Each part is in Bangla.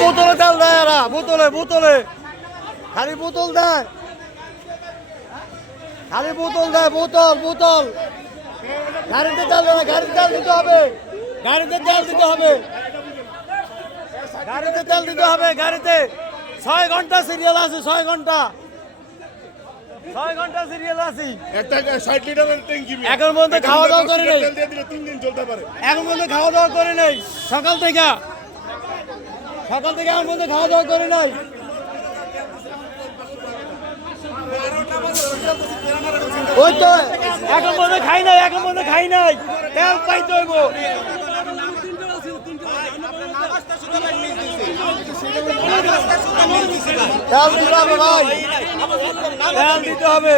বোতলে তেল দেয় এরা, বোতলে বোতলে খালি বোতল দেয়, খালি বোতল দেয়, বোতল বোতল। গাড়িতে তেল দেয় না, গাড়িতে তেল দিতে হবে, গাড়িতে তেল দিতে হবে, গাড়িতে তেল দিতে হবে, গাড়িতে 6 ঘন্টা সিরিয়াল আছে, 6 ঘন্টা, 6 ঘন্টা সিরিয়াল আছি। একটা 60 লিটারের ট্যাঙ্কি এখন পর্যন্ত খাওয়া দাওয়া করে নেই, তেল দিয়ে দিলে 3 দিন চলতে পারে। এখন পর্যন্ত খাওয়া দাওয়া করে নেই, সকাল থেকে এখন পর্যন্ত খাওয়া দাওয়া করে নাই। ওই তো এখন পর্যন্ত খাই নাই, এখন পর্যন্ত খাই নাই, তেল পাইতে হইব। তেল দিতে হবে ভাই, তেল দিতে হবে,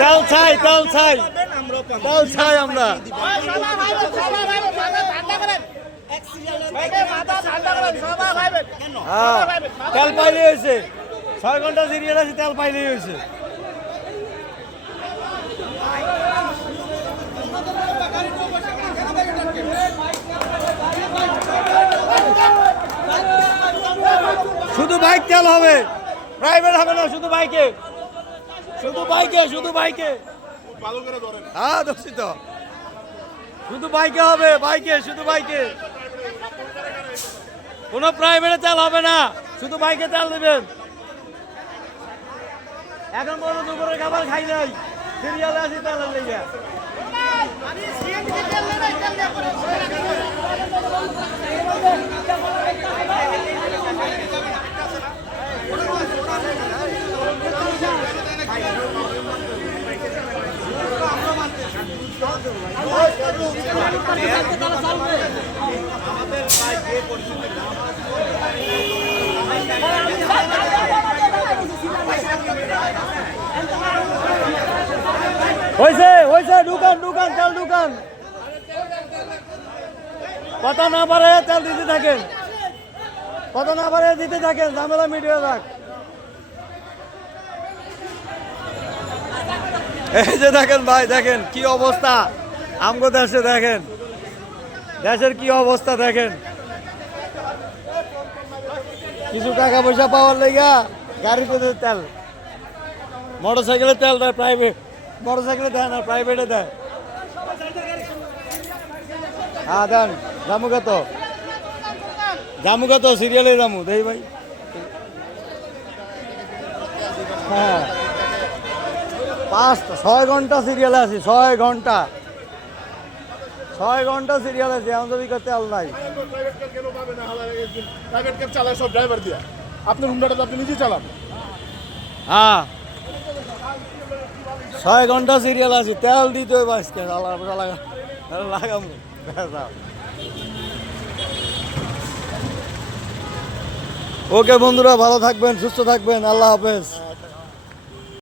তেল চাই, তেল চাই, তেল চাই আমরা। হ্যাঁ তেল পাইলে হয়েছে, 6 ঘন্টা সিরিয়াল আছে, তেল পাইলেই হয়েছে। শুধু বাইক তেল হবে, প্রাইভেট হবে না, শুধু বাইকে, শুধু বাইকে, শুধু বাইকে। হ্যাঁ দোষিত, শুধু বাইকে হবে, বাইকে, শুধু বাইকে, কোনো প্রাইভেটে তেল হবে না, শুধু বাইকে তেল দেবেন। এখন বড় দুপুরের খাবার খাই নাই, সিরিয়ালে আছি তেলের লেগে। হয়েছে হয়েছে, ঢুকান ঢুকান, তেল ঢুকান, কথা না পারে তেল দিতে থাকেন, কথা না পারে দিতে থাকেন, ঝামেলা মিটিয়ে থাক। এই যে দেখেন ভাই, দেখেন কি অবস্থা আমগো দেশে, দেখেন দেশের কি অবস্থা, দেখেন কিছু টাকা পয়সা পাওয়ার লেগা গাড়িতে তেল, মোটর সাইকেলে তেল দেয় প্রাইভেট, মোটর সাইকেলে দেয় না, প্রাইভেটে দেয়। হ্যাঁ দেন, জামুকা তো, জামুকা তো সিরিয়ালে জামু দেই ভাই। হ্যাঁ 6 ঘন্টা সিরিয়ালে আছি, 6 ঘন্টা, 6 ঘন্টা সিরিয়াল আছে, এখন যদি তেল নাই। প্রাইভেট ক্যাব চালায় সব ড্রাইভার দিয়া, আপনার হুন্ডাটা তো আপনি নিজেই চালান। হ্যাঁ 6 ঘন্টা সিরিয়াল আছি, তেল দিতে হবে আজকে, লাগাম। ওকে বন্ধুরা, ভালো থাকবেন, সুস্থ থাকবেন, আল্লাহ হাফেজ।